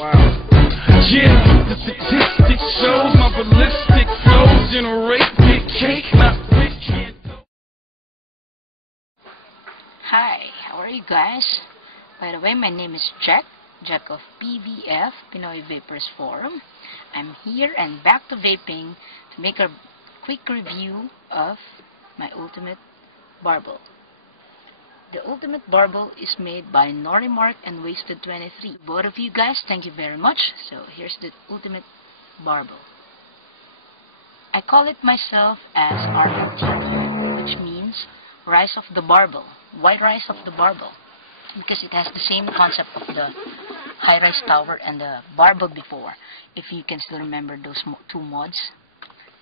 Wow. Yeah, the statistics shows my ballistic flows generate big cake, not big kid. Hi, how are you guys? By the way, my name is Jack of PVF, Pinoy Vapers Forum. I'm here and back to vaping to make a quick review of my Ultimate Barbell. The Ultimate Barbell is made by Norimark and Wasted23. Both of you guys, thank you very much. So here's the Ultimate Barbell. I call it myself as ROTB, which means Rise of the Barbell. Why Rise of the Barbell? Because it has the same concept of the high-rise tower and the barbell before. If you can still remember those two mods,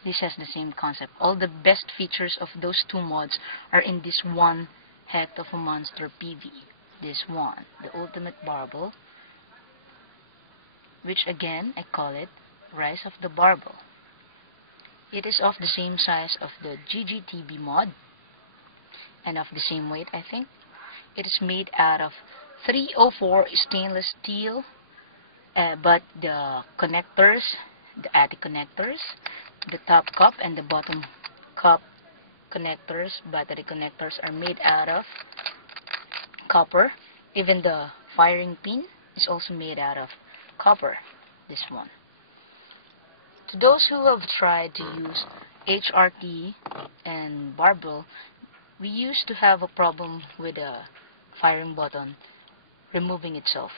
this has the same concept. All the best features of those two mods are in this one heck of a monster PV. This one, the Ultimate Barbell, which again I call it Rise of the Barbell. It is of the same size of the GGTB mod and of the same weight, I think. It is made out of 304 stainless steel, but the connectors, the attic connectors, the top cup and the bottom cup connectors, battery connectors are made out of copper. Even the firing pin is also made out of copper, this one. To those who have tried to use HRT and barbell, we used to have a problem with the firing button removing itself.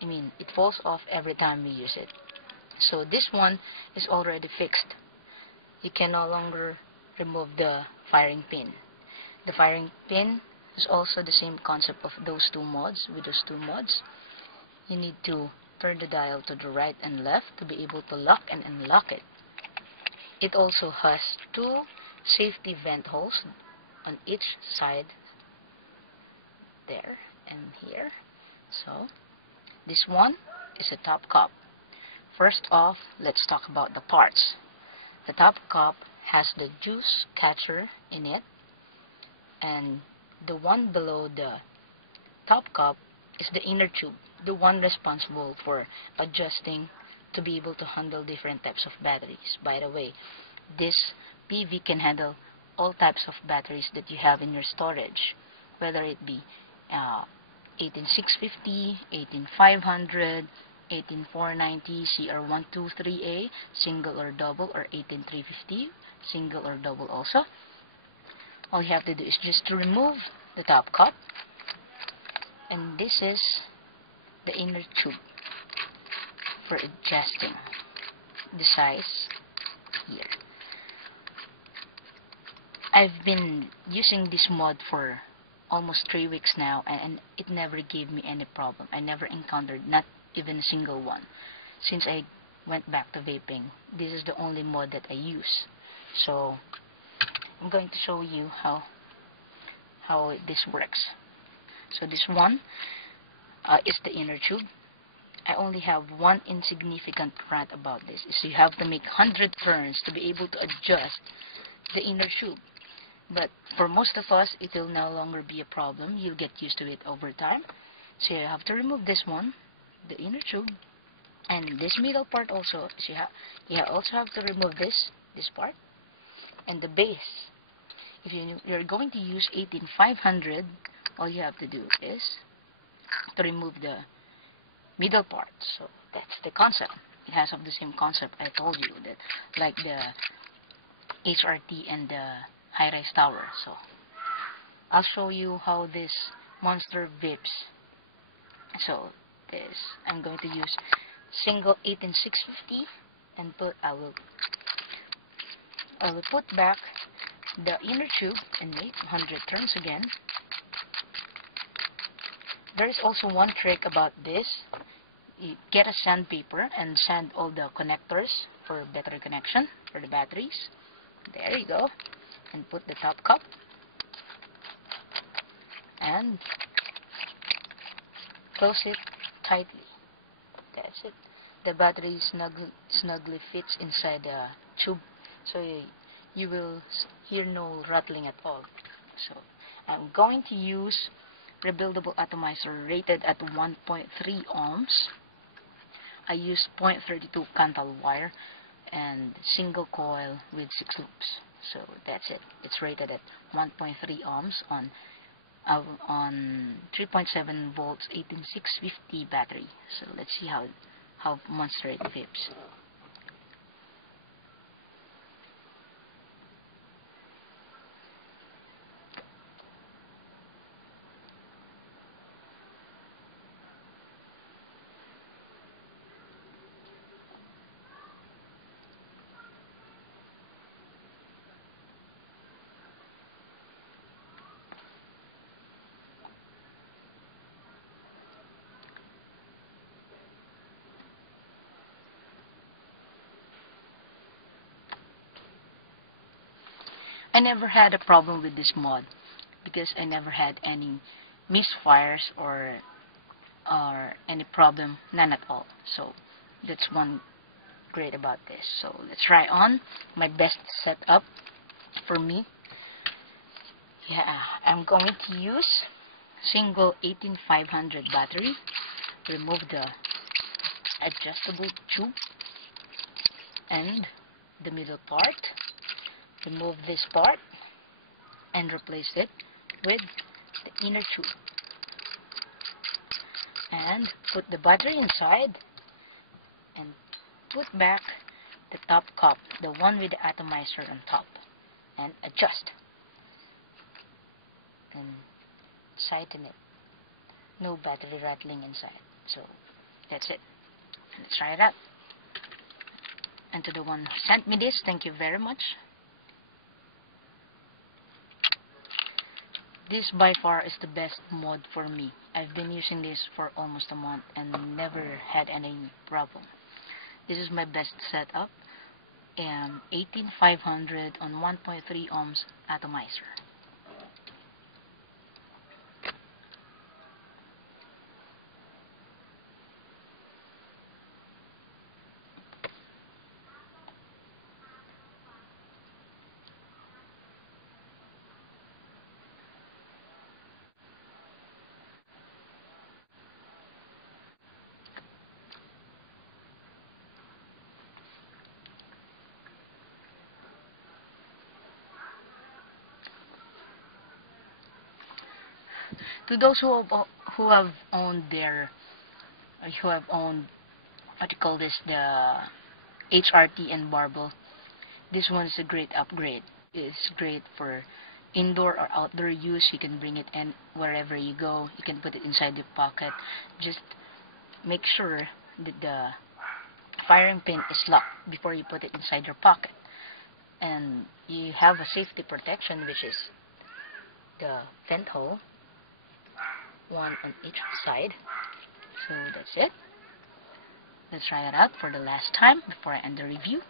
I mean, it falls off every time we use it. So this one is already fixed. You can no longer remove the firing pin. The firing pin is also the same concept of those two mods. With those two mods, you need to turn the dial to the right and left to be able to lock and unlock it. It also has two safety vent holes on each side, there and here. So this one is a top cup. First off, let's talk about the parts. The top cup has the juice catcher in it, and the one below the top cup is the inner tube, the one responsible for adjusting to be able to handle different types of batteries. By the way, this PV can handle all types of batteries that you have in your storage, whether it be 18650, 18500, 18490, CR123A, single or double, or 18350, single or double also. All you have to do is just to remove the top cup, and this is the inner tube for adjusting the size here. I've been using this mod for almost 3 weeks now, and it never gave me any problem. I never encountered not even a single one. Since I went back to vaping, this is the only mod that I use. So I'm going to show you how this works. So this one is the inner tube. I only have one insignificant rant about this, is you have to make 100 turns to be able to adjust the inner tube. But for most of us, it will no longer be a problem. You'll get used to it over time. So you have to remove this one, the inner tube, and this middle part also. So you also have to remove this part, and the base. If you're going to use 18500, all you have to do is to remove the middle part. So that's the concept. It has of the same concept I told you, that like the HRT and the high-rise tower. So I'll show you how this monster vapes. So this, I'm going to use single 18650, and I will put back the inner tube and make 100 turns again. There is also one trick about this. You get a sandpaper and sand all the connectors for better connection for the batteries. There you go. And put the top cup and close it tightly. That's it. The battery snugly fits inside the tube, so you will hear no rattling at all. So I'm going to use rebuildable atomizer rated at 1.3 ohms I used 0.32 Cantal wire and single coil with 6 loops. So that's it. It's rated at 1.3 ohms on 3.7 volts 18650 battery. So let's see how monster it vips. I never had a problem with this mod because I never had any misfires or any problem, none at all. So that's one great about this. So let's try on my best setup for me. Yeah, I'm going to use single 18500 battery. Remove the adjustable tube and the middle part. Remove this part and replace it with the inner tube. And put the battery inside and put back the top cup, the one with the atomizer on top, and adjust and tighten it. No battery rattling inside. So that's it. Let's try it out. And to the one who sent me this, thank you very much. This by far is the best mod for me. I've been using this for almost a month and never had any problem. This is my best setup, and 18500 on 1.3 ohms atomizer. To those who have owned what you call this, the HRT and Barbell, this one is a great upgrade. It's great for indoor or outdoor use. You can bring it in wherever you go. You can put it inside your pocket. Just make sure that the firing pin is locked before you put it inside your pocket. And you have a safety protection, which is the vent hole, one on each side. So that's it. Let's try that out for the last time before I end the review.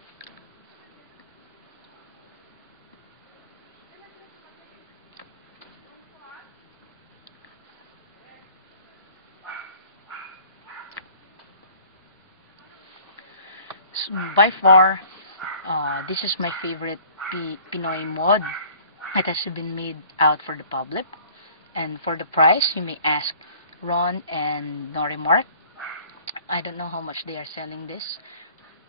So by far, this is my favorite Pinoy mod that has been made out for the public. And for the price, you may ask Ron and Norimark. I don't know how much they are selling this,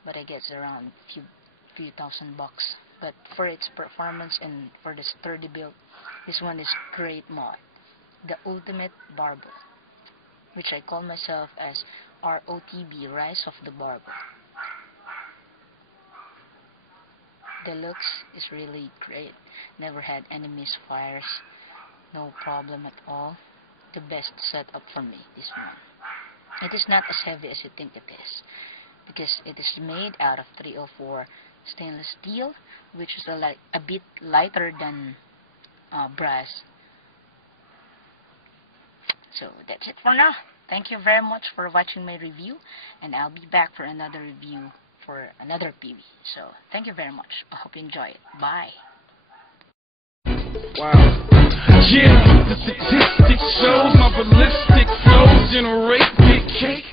but I guess around few thousand bucks. But for its performance and for the sturdy build, this one is great mod. The ultimate barbell, which I call myself as ROTB, Rise of the Barbell. The looks is really great. Never had any misfires. No problem at all. The best setup for me, this one. It is not as heavy as you think it is, because it is made out of 304 stainless steel, which is a bit lighter than brass. So that's it for now. Thank you very much for watching my review, and I'll be back for another review for another PV. So thank you very much. I hope you enjoy it. Bye. Wow. Yeah, the statistics shows my ballistic flow generate big cake.